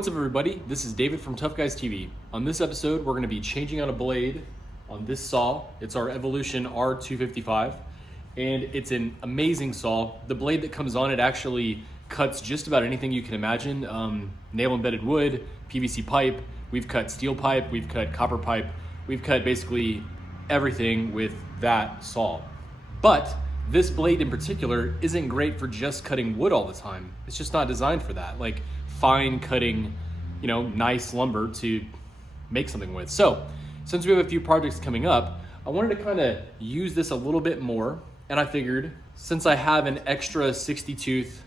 what's up everybody? This is David from Tough Guys TV. On this episode, we're gonna be changing out a blade on this saw. It's our Evolution R255, and it's an amazing saw. The blade that comes on it actually cuts just about anything you can imagine. Nail embedded wood, PVC pipe, we've cut steel pipe, we've cut copper pipe, we've cut basically everything with that saw. But this blade in particular isn't great for just cutting wood all the time. It's just not designed for that. Like fine cutting, nice lumber to make something with. So since we have a few projects coming up, I wanted to kind of use this a little bit more. And I figured since I have an extra 60 tooth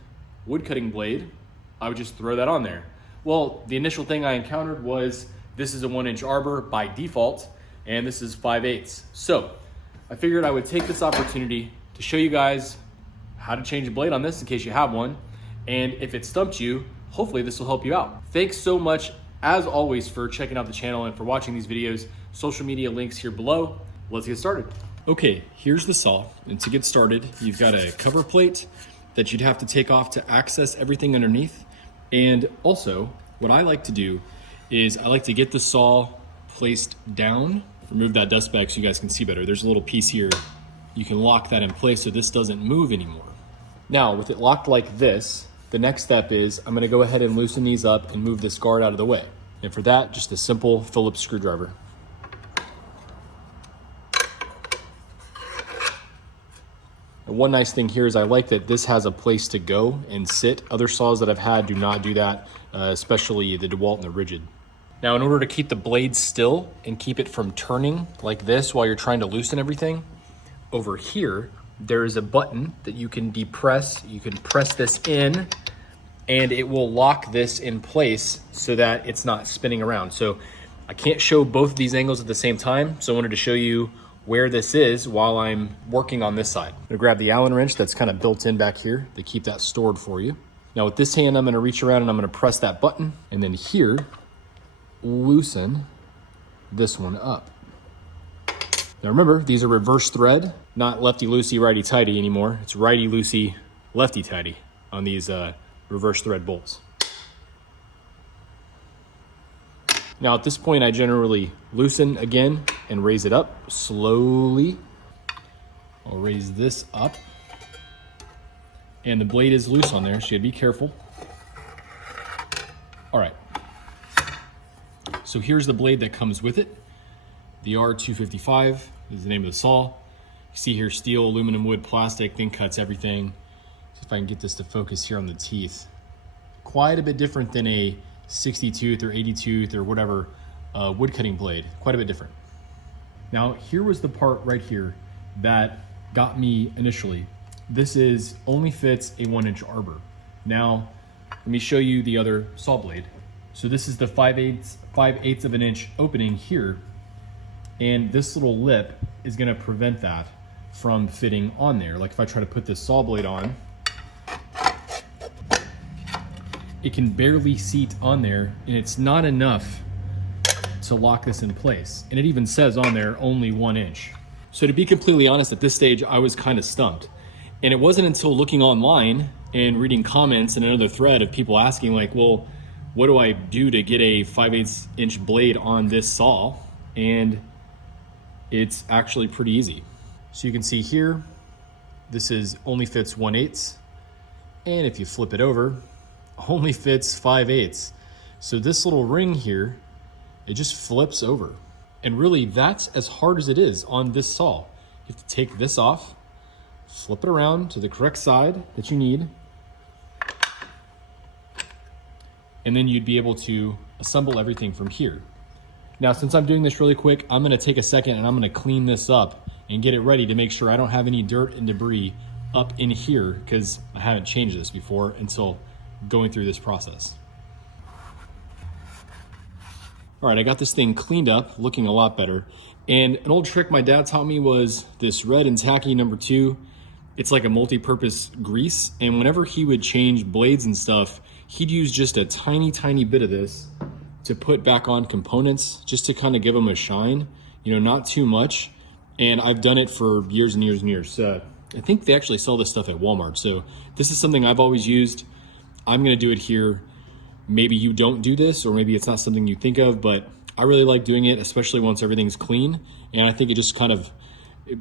wood cutting blade, I would just throw that on there. Well, the initial thing I encountered was this is a 1-inch Arbor by default, and this is 5/8. So I figured I would take this opportunity to show you guys how to change a blade on this in case you have one. And if it stumped you, hopefully this will help you out. Thanks so much, as always, for checking out the channel and for watching these videos. Social media links here below. Let's get started. Okay, here's the saw. And to get started, you've got a cover plate that you'd have to take off to access everything underneath. And also, what I like to do is I like to get the saw placed down. Remove that dust bag so you guys can see better. There's a little piece here. You can lock that in place so this doesn't move anymore. Now, with it locked like this, the next step is I'm gonna go ahead and loosen these up and move this guard out of the way. And for that, just a simple Phillips screwdriver. And one nice thing here is I like that this has a place to go and sit. Other saws that I've had do not do that, especially the DeWalt and the Rigid. Now, in order to keep the blade still and keep it from turning like this while you're trying to loosen everything, over here, there is a button that you can depress. You can press this in and it will lock this in place so that it's not spinning around. So I can't show both of these angles at the same time. So I wanted to show you where this is while I'm working on this side. I'm gonna grab the Allen wrench that's kind of built in back here to keep that stored for you. Now with this hand, I'm gonna reach around and I'm gonna press that button, and then here, loosen this one up. Now remember, these are reverse thread, not lefty-loosey, righty-tighty anymore. It's righty-loosey, lefty-tighty on these reverse thread bolts. Now at this point, I generally loosen again and raise it up slowly. I'll raise this up. And the blade is loose on there, so you gotta be careful. All right. So here's the blade that comes with it. The R255 is the name of the saw. You see here steel, aluminum, wood, plastic, thing cuts everything. See if I can get this to focus here on the teeth. Quite a bit different than a 60 tooth or 80 tooth or whatever wood cutting blade. Quite a bit different. Now here was the part right here that got me initially. This only fits a 1-inch Arbor. Now let me show you the other saw blade. So this is the 5/8 of an inch opening here. And this little lip is gonna prevent that from fitting on there. Like if I try to put this saw blade on, it can barely seat on there, and it's not enough to lock this in place. And it even says on there, only 1 inch. So to be completely honest, at this stage, I was kind of stumped. And it wasn't until looking online and reading comments and another thread of people asking like, well, what do I do to get a 5/8 inch blade on this saw? And it's actually pretty easy. So you can see here, this only fits 1/8. And if you flip it over, only fits 5/8. So this little ring here, it just flips over. And really that's as hard as it is on this saw. You have to take this off, flip it around to the correct side that you need, and then you'd be able to assemble everything from here. Now, since I'm doing this really quick, I'm gonna take a second and I'm gonna clean this up and get it ready to make sure I don't have any dirt and debris up in here, because I haven't changed this before until going through this process. All right, I got this thing cleaned up, looking a lot better. And an old trick my dad taught me was this red and tacky #2. It's like a multi-purpose grease. And whenever he would change blades and stuff, he'd use just a tiny, tiny bit of this to put back on components, just to kind of give them a shine, not too much. And I've done it for years and years and years. I think they actually sell this stuff at Walmart. So this is something I've always used. I'm gonna do it here maybe you don't do this, or maybe it's not something you think of, but I really like doing it, especially once everything's clean. And I think it just kind of,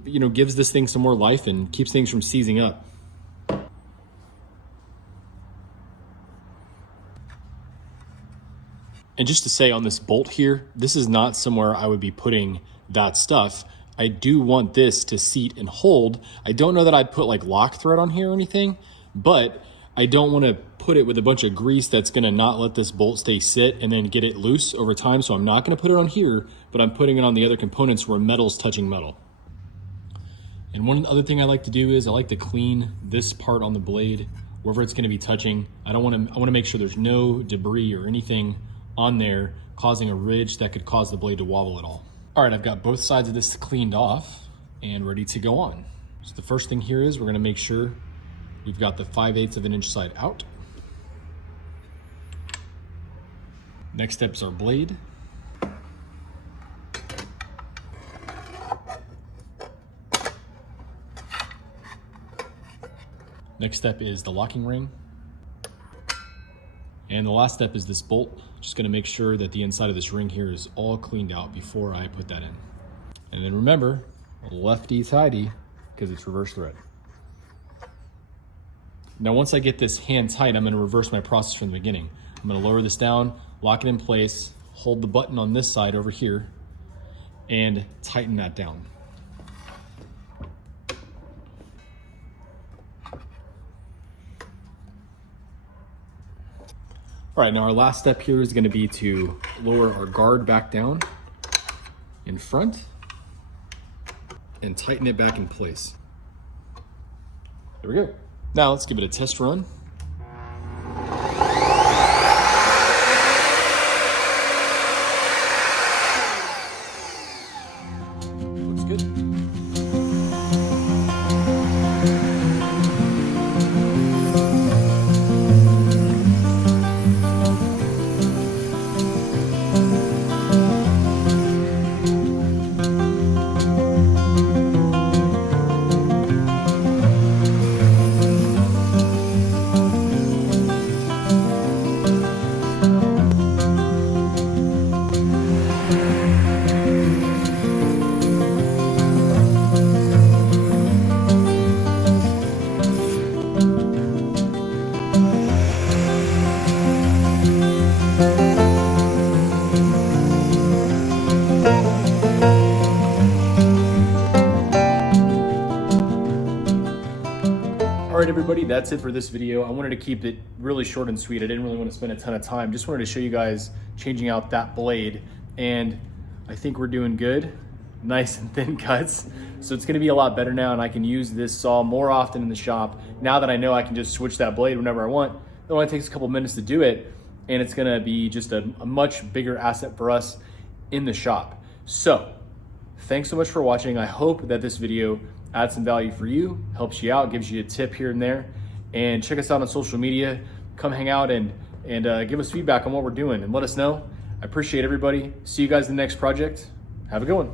you know, gives this thing some more life and keeps things from seizing up. And just to say on this bolt here, this is not somewhere I would be putting that stuff. I do want this to seat and hold. I don't know that I'd put like lock thread on here or anything, but I don't want to put it with a bunch of grease that's going to not let this bolt stay sit and then get it loose over time. So I'm not going to put it on here, but I'm putting it on the other components where metal's touching metal. And one other thing I like to do is I like to clean this part on the blade, wherever it's going to be touching. I want to make sure there's no debris or anything on there causing a ridge that could cause the blade to wobble at all. All right, I've got both sides of this cleaned off and ready to go on. So the first thing here is we're going to make sure we've got the 5/8 of an inch side out. Next step is our blade. Next step is the locking ring. And the last step is this bolt. Just gonna make sure that the inside of this ring here is all cleaned out before I put that in. And then remember, lefty tighty, because it's reverse thread. Now, once I get this hand tight, I'm gonna reverse my process from the beginning. I'm gonna lower this down, lock it in place, hold the button on this side over here, and tighten that down. All right, now our last step here is going to be to lower our guard back down in front and tighten it back in place. There we go. Now let's give it a test run. Looks good. All right, everybody, that's it for this video. I wanted to keep it really short and sweet. I didn't really want to spend a ton of time. Just wanted to show you guys changing out that blade, and I think we're doing good. Nice and thin cuts. So it's gonna be a lot better now, and I can use this saw more often in the shop now that I know I can just switch that blade whenever I want. It only takes a couple minutes to do it, and it's gonna be just a much bigger asset for us in the shop. So thanks so much for watching. I hope that this video adds some value for you, helps you out, gives you a tip here and there. And check us out on social media. Come hang out and give us feedback on what we're doing and let us know. I appreciate everybody. See you guys in the next project. Have a good one.